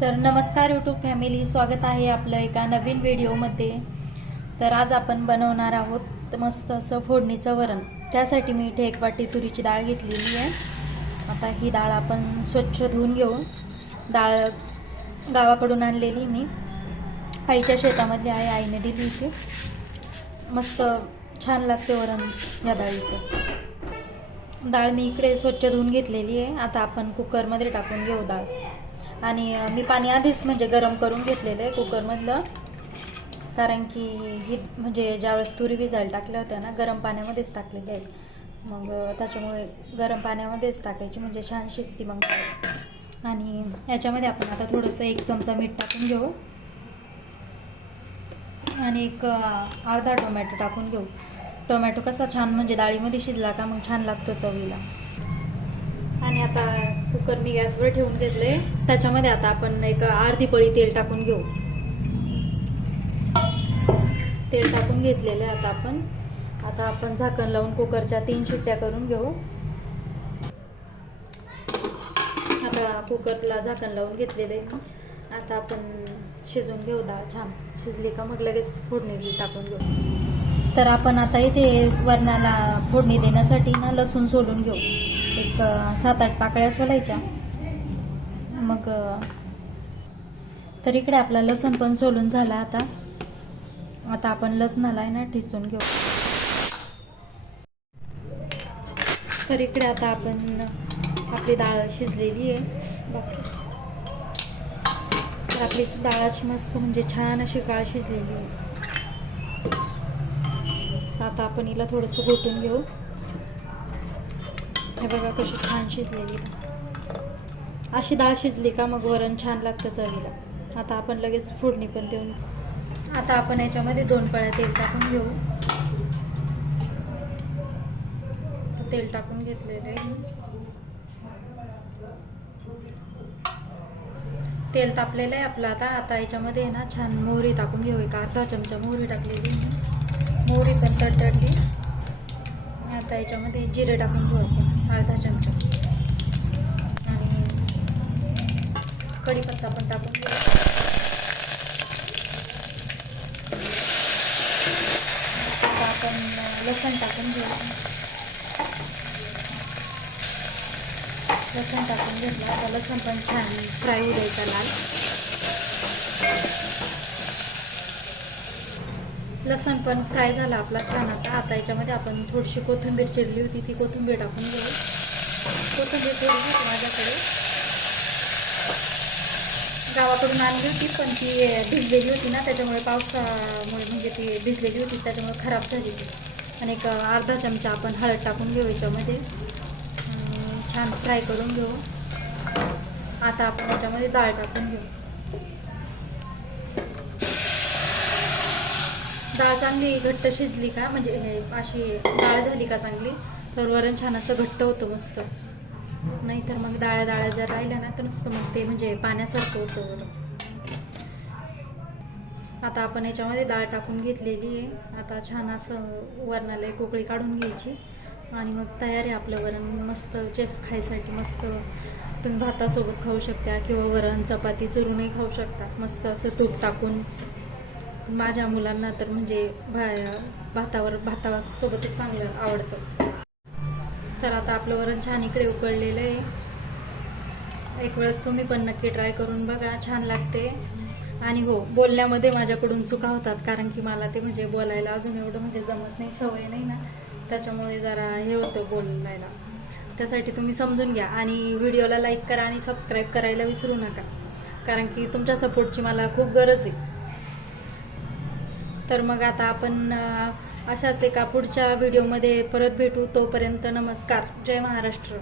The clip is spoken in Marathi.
तर नमस्कार यूट्यूब फॅमिली स्वागत आहे आपलं एका नवीन व्हिडिओमध्ये तर आज आपण बनवणार आहोत मस्त असं फोडणीचं वरण. त्यासाठी मी इथे एक वाटी तुरीची डाळ घेतलेली आहे. आता ही डाळ आपण स्वच्छ धुवून घेऊ डाळ गावाकडून आणलेली मी. आईच्या शेतामध्ये आहे आईने दिली इथे. मस्त छान लागते वरण या डाळीचं. डाळ मी इकडे स्वच्छ धुवून घेतलेली आहे. आता आपण कुकरमध्ये टाकून घेऊ डाळ. आणि मी पाणी आधीच म्हणजे गरम करून घेतलेलं आहे कुकरमधलं. कारण की ही म्हणजे ज्यावेळेस तुरी भिजायला टाकल्या होत्या ना गरम पाण्यामध्येच टाकलेल्या आहेत. मग त्याच्यामुळे गरम पाण्यामध्येच टाकायची म्हणजे छान शिजती मग. आणि याच्यामध्ये आपण आता थोडंसं एक चमचा मीठ टाकून घेऊ. आणि एक अर्धा टोमॅटो टाकून घेऊ. टोमॅटो कसा छान म्हणजे डाळीमध्ये शिजला का मग छान लागतो चवीला. आणि आता कुकर मी गॅसवर ठेवून घेतले त्याच्यामध्ये आता आपण एक अर्धी पळी तेल टाकून घेऊ. तेल टाकून घेतलेले आता आपण. आता आपण झाकण लावून कुकरच्या तीन शिट्ट्या करून घेऊ. आता कुकरला झाकण लावून घेतलेले आहे आता आपण शिजवून घेऊ डाळ छान. शिजली का मग लगेच फोडणी टाकून घेऊ. तर आपण आता इथे वरणाला फोडणी देण्यासाठी ना लसूण सोलून घेऊ. एक सात आठ पाकळ्या सोलायच्या. मग तर इकडे आपला लसण पण सोलून झाला आता. आता आपण लसणाला आहे ना ठिसून घेऊ. तर इकडे आता आपण आपली डाळ शिजलेली आहे. तर आपली डाळ अशी मस्त म्हणजे छान अशी डाळ शिजलेली आहे. आता आपण हिला थोडंसं घोटून घेऊ. हे बघा कशी छान शिजलेली. अशी डाळ शिजली का मग वरण छान लागतं चवीला. आता आपण लगेच फोडणी पण देऊन आता आपण याच्यामध्ये दोन पळ्या तेल टाकून घेऊ. तेल टाकून घेतलेलं आहे तेल तापलेलं आहे आपलं आता. आता याच्यामध्ये आहे ना छान मोहरी टाकून घेऊ. एक अर्धा चमचा मोहरी टाकलेली आहे. मोहरी पण तडतडली. आता याच्यामध्ये जिरं टाकून घेऊ अर्धा चमचा. आणि कढीपत्ता पण टाकून घेऊ आता आपण लसण टाकून घेऊ. लसण टाकून घेतलं. आता लसण पण छान फ्राय होऊ द्यायचा लाल. लसण पण फ्राय झाला आपला छान आता. आता याच्यामध्ये आपण थोडीशी कोथिंबीर चिरली होती ती कोथिंबीर टाकून घेऊ. कोथिंबीर थोडी होती माझ्याकडे. गावाकडून आणली होती पण ती भिजलेली होती ना त्याच्यामुळे पावसामुळे म्हणजे ती भिजलेली होती त्याच्यामुळे खराब झाली. आणि एक अर्धा चमचा आपण हळद टाकून घेऊ याच्यामध्ये. छान फ्राय करून घेऊ. आता आपण याच्यामध्ये डाळ टाकून घेऊ. डाळ चांगली घट्ट शिजली का? म्हणजे हे अशी डाळ झाली का चांगली? तर वरण छान असं घट्ट होतं मस्त. नाहीतर मग डाळ्या डाळ्या जर राहिल्या ना तर नुसतं मग ते म्हणजे पाण्यासारखं होतं वरण. आता आपण याच्यामध्ये डाळ टाकून घेतलेली आहे. आता छान असं वरणाला एक काढून घ्यायची. आणि मग तयार आहे आपलं वरण. मस्त जे खायसाठी मस्त तुम्ही भातासोबत खाऊ शकता किंवा वरण चपाती चुरूनही खाऊ शकता. मस्त असं तूप टाकून माझ्या मुलांना तर म्हणजे भा भातावर भातासोबतच चांगलं आवडतं. तर आता आपलं वरण छान इकडे उकळलेलं आहे. एक वेळेस तुम्ही पण नक्की ट्राय करून बघा छान लागते. आणि हो बोलण्यामध्ये माझ्याकडून चुका होतात कारण की मला ते म्हणजे बोलायला अजून एवढं म्हणजे जमत नाही सवय नाही ना. त्याच्यामुळे जरा हे होतं बोलायला. त्यासाठी तुम्ही समजून घ्या आणि व्हिडिओला लाईक करा आणि सबस्क्राईब करायला विसरू नका. कारण की तुमच्या सपोर्टची मला खूप गरज आहे. तर मग आता आपण अशाच एका पुढच्या व्हिडिओमध्ये परत भेटू. तोपर्यंत नमस्कार. जय महाराष्ट्र.